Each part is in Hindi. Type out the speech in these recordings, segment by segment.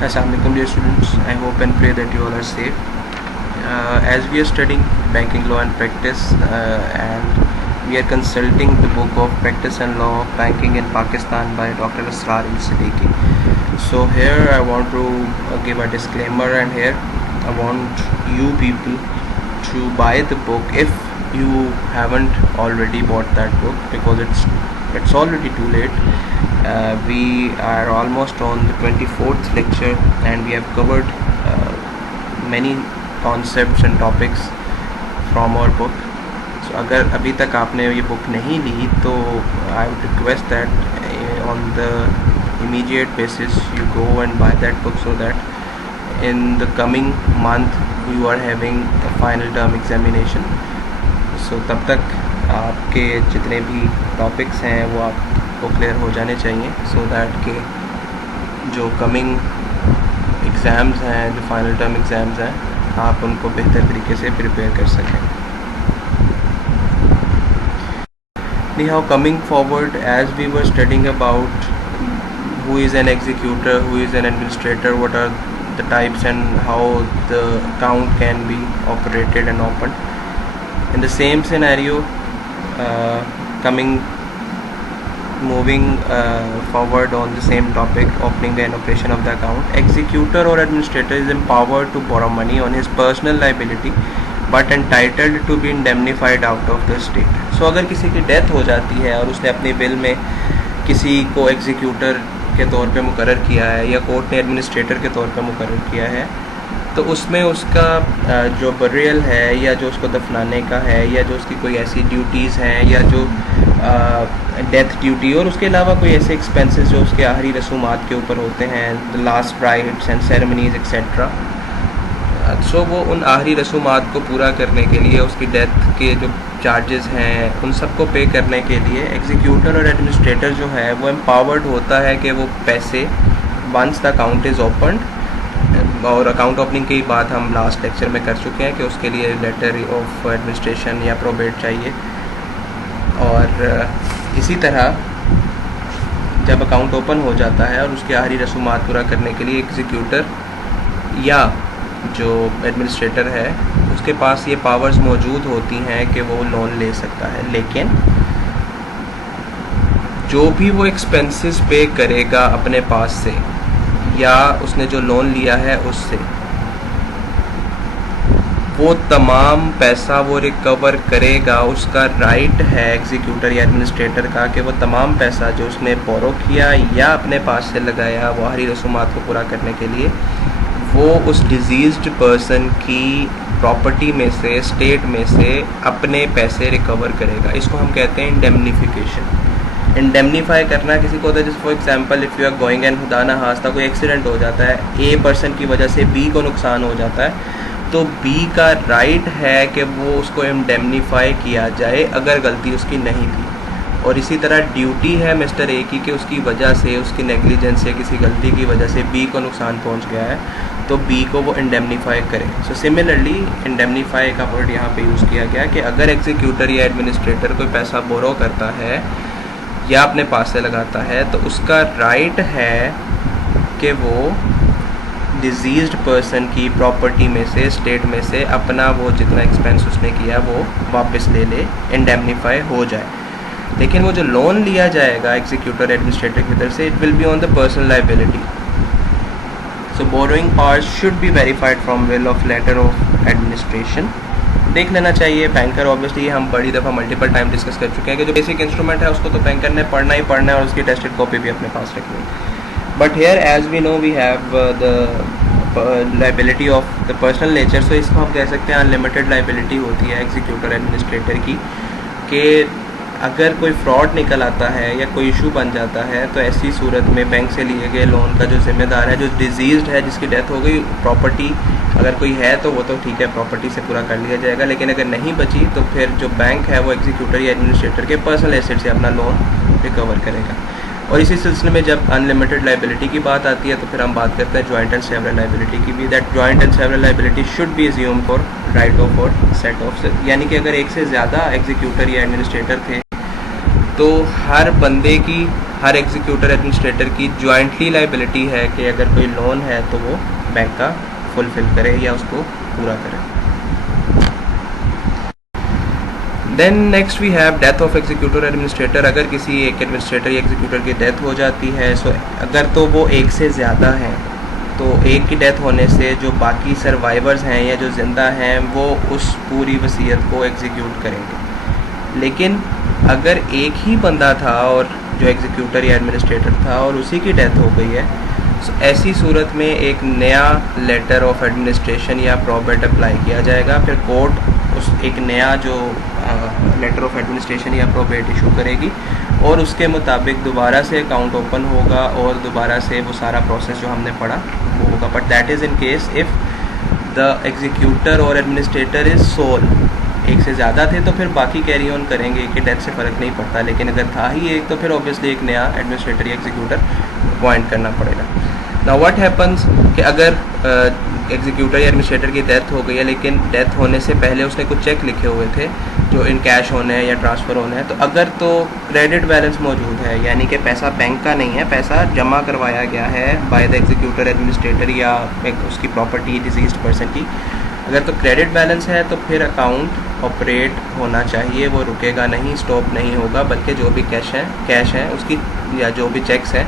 Assalamualaikum dear students, I hope and pray that you all are safe. As we are studying banking law and practice and we are consulting the book of Practice and Law of Banking in Pakistan by Dr. Asrar Al-Siddiqui. So here I want to give a disclaimer, and here I want you people to buy the book if you haven't already bought that book, because it's already too late. We are almost on the 24th lecture and we have covered many concepts and topics from our book. So अगर अभी तक आपने ये book नहीं ली तो I would request that on the immediate basis you go and buy that book, so that in the coming month you are having a final term examination. So तब तक आपके जितने भी टॉपिक्स हैं वो आपको क्लियर हो जाने चाहिए, सो दैट के जो कमिंग एग्ज़ाम्स हैं, जो फाइनल टर्म एग्ज़ाम्स हैं, आप उनको बेहतर तरीके से प्रिपेयर कर सकें. Anyhow, coming forward, as we were studying about who is an executor, who is an administrator, what are the types and how the account can be operated and opened. In the same scenario, moving forward on the same topic, opening and operation of the account, executor or administrator is empowered to borrow money on his personal liability but entitled to be indemnified out of the state. So अगर किसी की डेथ हो जाती है और उसने अपनी बिल में किसी को एग्जीक्यूटर के तौर पे मुकर्रर किया है या कोर्ट ने एडमिनिस्ट्रेटर के तौर पे मुकर्रर किया है, तो उसमें उसका जो बरियल है या जो उसको दफनाने का है या जो उसकी कोई ऐसी ड्यूटीज़ हैं या जो डेथ ड्यूटी और उसके अलावा कोई ऐसे एक्सपेंसेस जो उसके आखिरी रसूमात के ऊपर होते हैं, the last rites and ceremonies etcetera, सो वो उन आखिरी रसूमात को पूरा करने के लिए, उसकी डेथ के जो चार्जेस हैं उन सबको पे करने के लिए एग्जीक्यूटर और एडमिनिस्ट्रेटर जो है वो एम्पावर्ड होता है कि वो पैसे once the account is opened, और अकाउंट ओपनिंग की बात हम लास्ट लेक्चर में कर चुके हैं कि उसके लिए लेटर ऑफ एडमिनिस्ट्रेशन या प्रोबेट चाहिए. और इसी तरह जब अकाउंट ओपन हो जाता है और उसके आखिरी रसूमात पूरा करने के लिए एग्जीक्यूटर या जो एडमिनिस्ट्रेटर है उसके पास ये पावर्स मौजूद होती हैं कि वो लोन ले सकता है, लेकिन जो भी वो एक्सपेंसेस पे करेगा अपने पास से या उसने जो लोन लिया है उससे, वो तमाम पैसा वो रिकवर करेगा. उसका राइट है एग्जीक्यूटर या एडमिनिस्ट्रेटर का कि वो तमाम पैसा जो उसने बोरो किया या अपने पास से लगाया वो आखिरी रसूमात को पूरा करने के लिए, वो उस डिजीज़्ड पर्सन की प्रॉपर्टी में से, स्टेट में से अपने पैसे रिकवर करेगा. इसको हम कहते हैं इंडेमनिफिकेशन. इंडेमनीफाई करना किसी को होता है, जैसे for example if you are going and खुदा ना खास्ता कोई एक्सीडेंट हो जाता है, ए पर्सन की वजह से बी को नुकसान हो जाता है, तो बी का राइट है कि वो उसको इंडेमनीफाई किया जाए अगर गलती उसकी नहीं थी. और इसी तरह ड्यूटी है मिस्टर ए की कि उसकी वजह से, उसकी नेग्लिजेंस से, किसी गलती की वजह से बी को नुकसान पहुंच गया है, तो बी को वो इंडेमनीफाई करे. सो सिमिलरली इंडेमनीफाई का वर्ड यहाँ पे यूज़ किया गया कि अगर एग्जीक्यूटर या एडमिनिस्ट्रेटर कोई पैसा बोरो करता है या अपने पास से लगाता है, तो उसका राइट है कि वो डिजीज़्ड पर्सन की प्रॉपर्टी में से, स्टेट में से अपना वो जितना एक्सपेंस उसने किया वो वापस ले ले, इंडेमनीफाई हो जाए. लेकिन वो जो लोन लिया जाएगा एग्जीक्यूटर एडमिनिस्ट्रेटर की तरफ से, it will be on the personal liability. So borrowing powers should be verified from will of letter of administration. देख लेना चाहिए. बैंकर ऑब्वियसली हम बड़ी दफ़ा मल्टीपल टाइम डिस्कस कर चुके हैं कि जो बेसिक इंस्ट्रूमेंट है उसको तो बैंकर ने पढ़ना ही पढ़ना है और उसकी टेस्टेड कॉपी भी अपने पास रखनी है. But here as we know we have the liability of the personal nature. So इसको हम कह सकते हैं अनलिमिटेड लाइबिलिटी होती है एग्जीक्यूटर एडमिनिस्ट्रेटर की, कि अगर कोई फ्रॉड निकल आता है या कोई इशू बन जाता है तो ऐसी सूरत में बैंक से लिए गए लोन का जो जिम्मेदार है, जो डिजीज़्ड है, जिसकी डेथ हो गई, प्रॉपर्टी अगर कोई है तो वो तो ठीक है, प्रॉपर्टी से पूरा कर लिया जाएगा. लेकिन अगर नहीं बची तो फिर जो बैंक है वो एग्जीक्यूटर या एडमिनिस्ट्रेटर के पर्सनल एसेट से अपना लोन रिकवर करेगा. और इसी सिलसिले में जब अनलिमिटेड लाइबिलिटी की बात आती है तो फिर हम बात करते हैं जॉइंट एंड सेवरल लाइबिलिटी की भी. That joint and several liability should be assume for right of और सेट ऑफ. यानी कि अगर एक से ज़्यादा एग्जीक्यूटर या एडमिनिस्ट्रेटर थे तो हर बंदे की, हर एग्जीक्यूटर एडमिनिस्ट्रेटर की जॉइंटली लाइबिलिटी है कि अगर कोई लोन है तो वो बैंक का फुलफिल करे या उसको पूरा करे। Then next we have death of executor administrator. अगर किसी एक एडमिनिस्ट्रेटर या एग्जीक्यूटर की डेथ हो जाती है, सो अगर तो वो एक से ज़्यादा हैं, तो एक की डेथ होने से जो बाकी सर्वाइवर्स हैं या जो ज़िंदा हैं वो उस पूरी वसीयत को एग्जीक्यूट करेंगे। लेकिन अगर एक ही बंदा था और जो एग्जीक्यूटर या एडमिनिस्ट्रेटर था और उसी की डेथ हो गई है, सो ऐसी सूरत में एक नया लेटर ऑफ एडमिनिस्ट्रेशन या प्रोबेट अप्लाई किया जाएगा। फिर कोर्ट उस एक नया जो लेटर ऑफ एडमिनिस्ट्रेशन या प्रोबेट इशू करेगी और उसके मुताबिक दोबारा से अकाउंट ओपन होगा और दोबारा से वो सारा प्रोसेस जो हमने पढ़ा वो होगा। But that is in case if the executor और एडमिनिस्ट्रेटर इज़ सोल। एक से ज़्यादा थे तो फिर बाकी कैरी ऑन करेंगे कि डेथ से फ़र्क नहीं पड़ता, लेकिन अगर था ही एक तो फिर ऑब्वियसली एक नया एडमिनिस्ट्रेटर या एग्जीक्यूटर अपॉइंट करना पड़ेगा। नाउ व्हाट हैपन्स कि अगर एग्जीक्यूटर या एडमिनिस्ट्रेटर की डेथ हो गई है, लेकिन डेथ होने से पहले उसने कुछ चेक लिखे हुए थे जो इन कैश होने हैं या ट्रांसफ़र होने हैं, तो अगर तो क्रेडिट बैलेंस मौजूद है, यानी कि पैसा बैंक का नहीं है, पैसा जमा करवाया गया है बाय द एग्जीक्यूटर एडमिनिस्ट्रेटर या एक उसकी प्रॉपर्टी डिजीज्ड पर्सन की, अगर तो क्रेडिट बैलेंस है तो फिर अकाउंट ऑपरेट होना चाहिए, वो रुकेगा नहीं, स्टॉप नहीं होगा, बल्कि जो भी कैश है उसकी या जो भी चेक्स हैं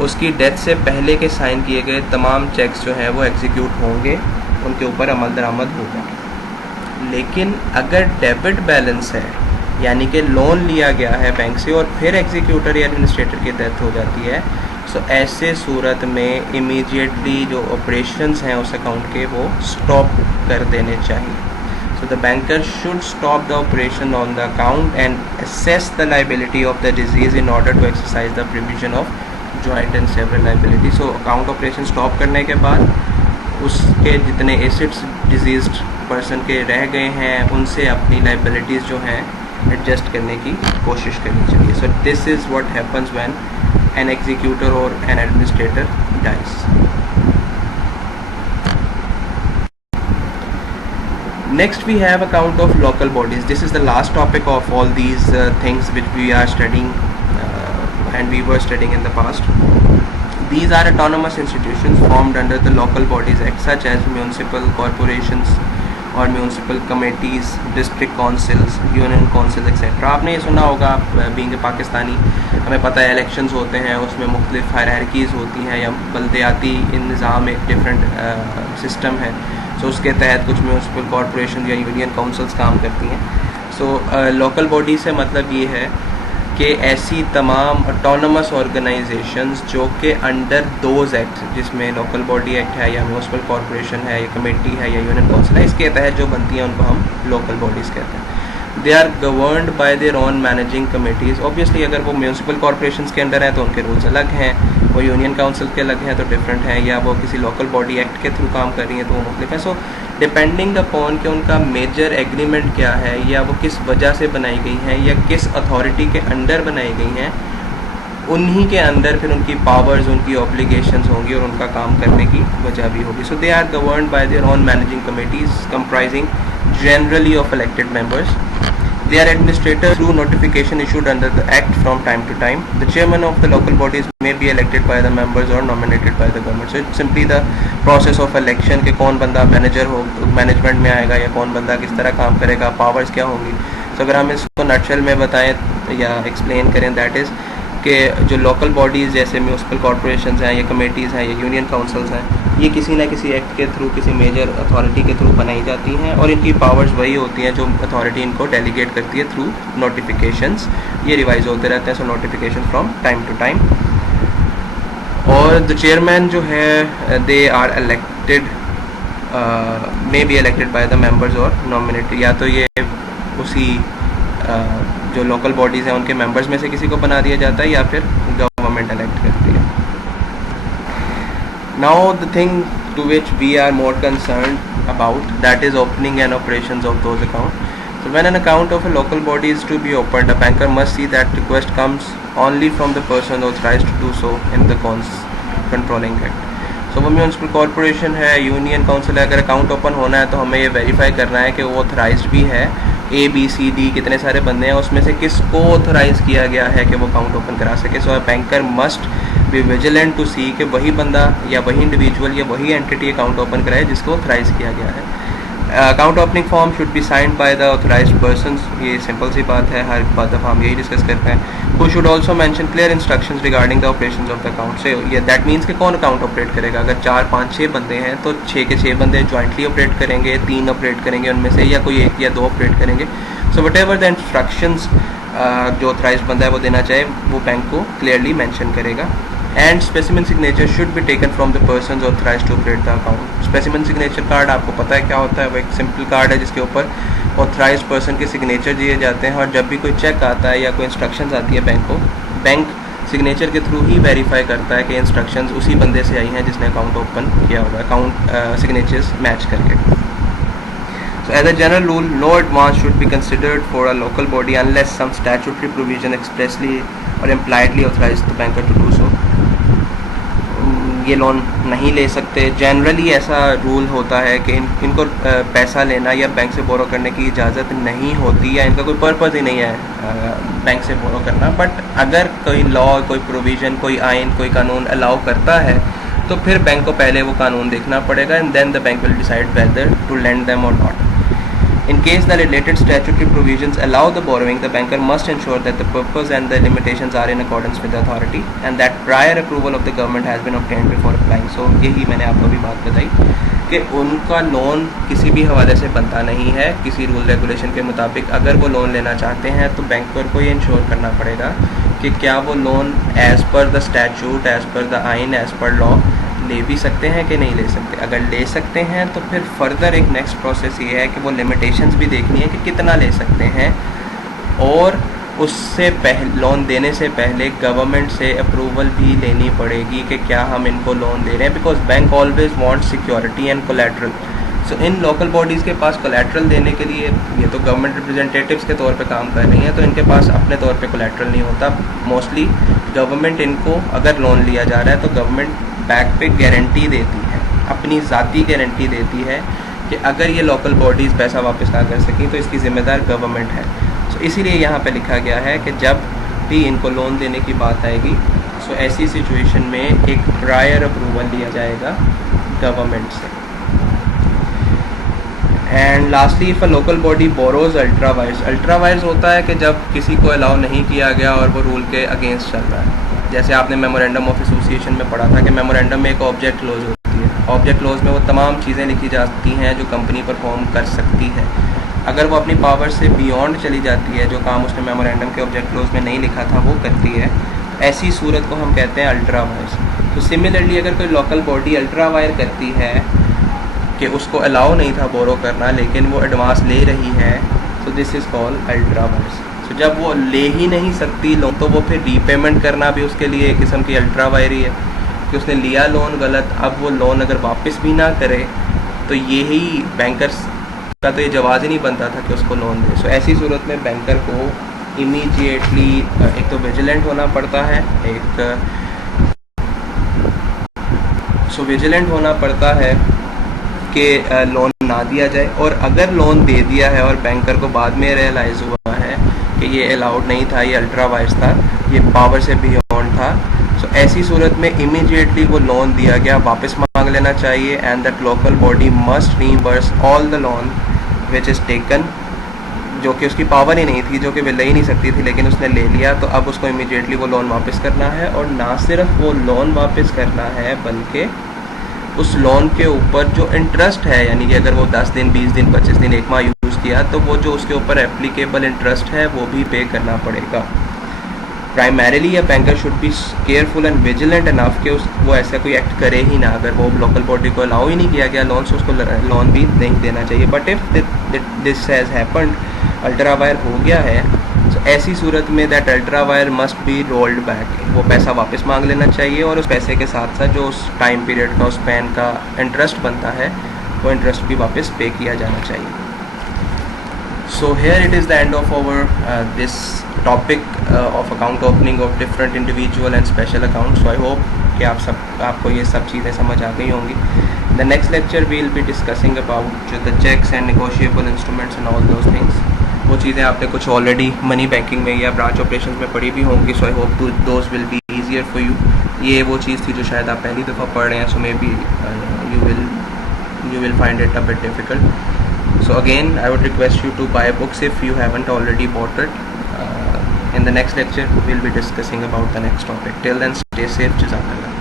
उसकी डेथ से पहले के साइन किए गए तमाम चेक्स जो हैं वो एग्जीक्यूट होंगे, उनके ऊपर अमल दरामद होगा। लेकिन अगर डेबिट बैलेंस है, यानी कि लोन लिया गया है बैंक से और फिर एग्जीक्यूटर या एडमिनिस्ट्रेटर की डेथ हो जाती है, सो ऐसे सूरत में इमीडिएटली जो ऑपरेशंस हैं उस अकाउंट के वो स्टॉप कर देने चाहिए। So the banker should stop the operation on the account and assess the liability of the disease in order to exercise the provision of joint and several liability. So account operation stop करने के बाद उसके जितने एसिड्स डिजीज्ड पर्सन के रह गए हैं उनसे अपनी लाइबिलिटीज़ जो हैं एडजस्ट करने की कोशिश करनी चाहिए। So this is what happens when an executor or an administrator dies. Next we have account of local bodies. This is the last topic of all these things which we are studying and we were studying in the past. These are autonomous institutions formed under the Local Bodies Act, such as municipal corporations और municipal committees, district councils, union council etcetera. आपने ये सुना होगा, बीइंग पाकिस्तानी हमें पता है इलेक्शंस होते हैं, उसमें मुख्तलिफ हायरार्कीज़ होती हैं या बल्दियाती निज़ाम एक डिफरेंट सिस्टम है। सो उसके तहत कुछ म्यूनसिपल कॉरपोरेशन या यूनियन काउंसिल्स काम करती हैं। सो लोकल बॉडी से मतलब ये है कि ऐसी तमाम ऑटोनमस ऑर्गेनाइजेशंस जो कि अंडर दोज एक्ट, जिसमें लोकल बॉडी एक्ट है या म्यूनसिपल कॉरपोरेशन है या कमेटी है या यूनियन काउंसिल है, इसके तहत जो बनती हैं उनको हम लोकल बॉडीज़ कहते हैं। They are governed by their own managing committees. Obviously अगर वो म्यूनसिपल कॉरपोरेशन के अंडर हैं तो उनके रूल्स अलग हैं, वो यूनियन काउंसिल के अलग हैं तो डिफरेंट हैं, या वो किसी लोकल बॉडी एक्ट के थ्रू काम कर रही हैं तो वो मुख्तलिफ है। सो डिपेंडिंग अपॉन कि उनका मेजर एग्रीमेंट क्या है या वो किस वजह से बनाई गई हैं या किस अथॉरिटी के अंडर बनाई गई हैं, उन्हीं के अंदर फिर उनकी पावर्स, उनकी ऑब्लिगेशंस होंगी और उनका काम करने की वजह भी होगी। So they are governed by their own managing committees comprising generally of elected members. They are administered through notification issued under the act from time to time. The chairman of the local bodies may be elected by the members or nominated by the government. So it's simply the process of election कि कौन बंदा मैनेजर हो, मैनेजमेंट में आएगा या कौन बंदा किस तरह काम करेगा, पावर्स क्या होंगी। So अगर हम इसको नटशेल में बताएं या एक्सप्लेन करें, दैट इज़ कि जो लोकल बॉडीज़ जैसे म्यूनसिपल कॉरपोरेशंस हैं या कमेटीज़ हैं या यूनियन काउंसिल्स हैं, ये किसी न किसी एक्ट के थ्रू, किसी मेजर अथॉरिटी के थ्रू बनाई जाती हैं और इनकी पावर्स वही होती हैं जो अथॉरिटी इनको डेलीगेट करती है थ्रू नोटिफिकेशंस। ये रिवाइज होते रहते हैं, so notification from time to time. और द चेयरमैन जो है they are elected, may be elected by the members और नॉमिनेटेड, या तो ये उसी जो लोकल बॉडीज़ हैं उनके मेंबर्स में से किसी को बना दिया जाता है या फिर गवर्नमेंट इलेक्ट करती है। Now the thing to which we are more concerned about, that is opening and operations of those accounts. So when an account of a local body is to be opened, a banker must see that request comes only from the person authorized to do so in the controlling act. So वो म्यूनसिपल कॉरपोरेशन है, यूनियन काउंसिल है, अगर अकाउंट ओपन होना है तो हमें ये वेरीफाई करना है कि वो ऑथराइज्ड भी है ABCD कितने सारे बंदे हैं, उसमें से किसको ऑथोराइज़ किया गया है कि वो अकाउंट ओपन करा सके. So banker must be vigilant to see कि वही बंदा या वही इंडिविजुअल या वही एंटिटी अकाउंट ओपन कराए जिसको ऑथराइज़ किया गया है. Account opening form should be signed by the authorised persons. ये सिंपल सी बात है, हर दफ़ा हम यही डिस्कस करते हैं. Who should also mention clear instructions regarding the operations of the account. से ये दैट मीन्स कि कौन अकाउंट ऑपरेट करेगा. अगर 4 5 6 बंदे हैं तो 6 के 6 बंदे जॉइंटली ऑपरेट करेंगे, 3 ऑपरेट करेंगे उनमें से, या कोई 1 या 2 ऑपरेट करेंगे. So whatever the instructions जो ऑथराइज्ड बंदा है वो देना चाहे वो बैंक को क्लियरली मेंशन करेगा. And specimen signature should be taken from the person authorised to operate the account. Specimen signature card आपको पता है क्या होता है. वो एक सिंपल कार्ड है जिसके ऊपर ऑथराइज्ड पर्सन के सिग्नेचर दिए जाते हैं, और जब भी कोई चेक आता है या कोई इंस्ट्रक्शंस आती है बैंक को, बैंक सिग्नेचर के थ्रू ही वेरीफाई करता है कि इंस्ट्रक्शंस उसी बंदे से आई हैं जिसने अकाउंट ओपन किया हुआ है, अकाउंट सिग्नेचर्स मैच करके. So as a general rule, no advance should be considered for a local body unless some statutory provision expressly or impliedly authorizes the banker to do so. ये लोन नहीं ले सकते. जनरली ऐसा रूल होता है कि इनको पैसा लेना या बैंक से बोरो करने की इजाज़त नहीं होती, या इनका कोई पर्पज़ ही नहीं है बैंक से बोरो करना. बट अगर कोई लॉ, कोई प्रोविज़न, कोई आइन, कोई कानून अलाउ करता है तो फिर बैंक को पहले वो कानून देखना पड़ेगा, and then the bank will decide whether to lend them or not. In case the related statutory provisions allow the borrowing, the banker must ensure that the purpose and the limitations are in accordance with the authority and that prior approval of the government has been obtained before applying. So यही मैंने आपको भी बात बताई कि उनका लोन किसी भी हवाले से बनता नहीं है. किसी रूल रेगुलेशन के मुताबिक अगर वो लोन लेना चाहते हैं तो बैंकर को ये इंश्योर करना पड़ेगा कि क्या वो loan as per the statute, as per the आइन, एज़ पर लॉ ले भी सकते हैं कि नहीं ले सकते. अगर ले सकते हैं तो फिर फर्दर एक नेक्स्ट प्रोसेस ये है कि वो लिमिटेशंस भी देखनी है कि कितना ले सकते हैं, और उससे पहले लोन देने से पहले गवर्नमेंट से अप्रूवल भी लेनी पड़ेगी कि क्या हम इनको लोन दे रहे हैं, because bank always want security and collateral. So in local bodies के पास कोलैटरल देने के लिए ये तो गवर्नमेंट रिप्रेजेंटेटिव्स के तौर पे काम कर रही हैं, तो इनके पास अपने तौर पे कोलैटरल नहीं होता. मोस्टली गवर्नमेंट इनको, अगर लोन लिया जा रहा है तो गवर्नमेंट बैक पे गारंटी देती है, अपनी ज़ाती गारंटी देती है कि अगर ये लोकल बॉडीज़ पैसा वापस ना कर सकें तो इसकी ज़िम्मेदार गवर्नमेंट है. सो इसीलिए यहाँ पे लिखा गया है कि जब भी इनको लोन देने की बात आएगी सो ऐसी सिचुएशन में एक प्रायर अप्रूवल लिया जाएगा गवर्नमेंट से. And lastly, if a local body borrows ultra vires होता है कि जब किसी को अलाउ नहीं किया गया और वो रूल के अगेंस्ट चल रहा है. जैसे आपने मेमोरेंडम ऑफ एसोसिएशन में पढ़ा था कि मेमोरेंडम में एक ऑब्जेक्ट क्लोज होती है. ऑब्जेक्ट क्लोज में वो तमाम चीज़ें लिखी जाती हैं जो कंपनी परफॉर्म कर सकती है. अगर वो अपनी पावर से बियॉन्ड चली जाती है, जो काम उसने मेमोरेंडम के ऑब्जेक्ट क्लोज में नहीं लिखा था वो करती है, ऐसी सूरत को हम कहते हैं अल्ट्रा वायर्स. तो सिमिलरली अगर कोई लोकल बॉडी अल्ट्रा वायर करती है कि उसको अलाउ नहीं था बोरो करना लेकिन वो एडवांस ले रही है, तो this is called ultra vires. तो जब वो ले ही नहीं सकती लोन तो वो फिर रीपेमेंट करना भी उसके लिए एक किस्म की अल्ट्रा वायर ही है कि उसने लिया लोन गलत. अब वो लोन अगर वापस भी ना करे तो यही बैंकर्स का तो ये जवाज़ ही नहीं बनता था कि उसको लोन दे. सो ऐसी सूरत में बैंकर को इमीडिएटली एक तो विजिलेंट होना पड़ता है, विजिलेंट होना पड़ता है कि लोन ना दिया जाए. और अगर लोन दे दिया है और बैंकर को बाद में रियलाइज़ हुआ है कि ये अलाउड नहीं था, ये अल्ट्रा वायर्स था, ये पावर से बियॉन्ड था, सो ऐसी सूरत में इमीडिएटली वो लोन दिया गया वापस मांग लेना चाहिए. And that local body must reimburse all the loan which is taken, जो कि उसकी पावर ही नहीं थी, जो कि वो ले ही नहीं सकती थी, लेकिन उसने ले लिया, तो अब उसको इमीडिएटली वो लोन वापस करना है. और ना सिर्फ वो लोन वापस करना है बल्कि उस लोन के ऊपर जो इंटरेस्ट है, यानी कि अगर वो 10 दिन, 20 दिन, 25 दिन, 1 माह यूज़ किया तो वो जो उसके ऊपर एप्लीकेबल इंटरेस्ट है वो भी पे करना पड़ेगा. Primarily a banker should be careful and vigilant enough कि वो ऐसा कोई एक्ट करे ही ना. अगर वो लोकल बॉडी को अलाउ ही नहीं किया गया लोन से, उसको लोन भी नहीं देना चाहिए. But if this has happened, ultra wire हो गया है, तो ऐसी सूरत में that ultra wire must be rolled back. वो पैसा वापस मांग लेना चाहिए और उस पैसे के साथ साथ जो उस टाइम पीरियड का, उस पैन का इंटरेस्ट बनता है, वो इंटरेस्ट भी वापस पे किया जाना चाहिए. So here it is the end of our this topic of account opening of different individual and special account. So I hope कि आपको ये सब चीज़ें समझ आ गई होंगी. The next lecture we will be discussing about the cheques and negotiable instruments and all those things. वो चीज़ें आपने कुछ ऑलरेडी मनी बैंकिंग में या ब्रांच ऑपरेशन में पढ़ी भी होंगी, so I hope those will be easier for you. ये वो चीज़ थी जो शायद आप पहली दफ़ा पढ़ रहे हैं, so maybe you will find it a bit difficult. So again, I would request you to buy books if you haven't already bought it. In the next lecture we'll be discussing about the next topic. Till then, stay safe. Jazakallah.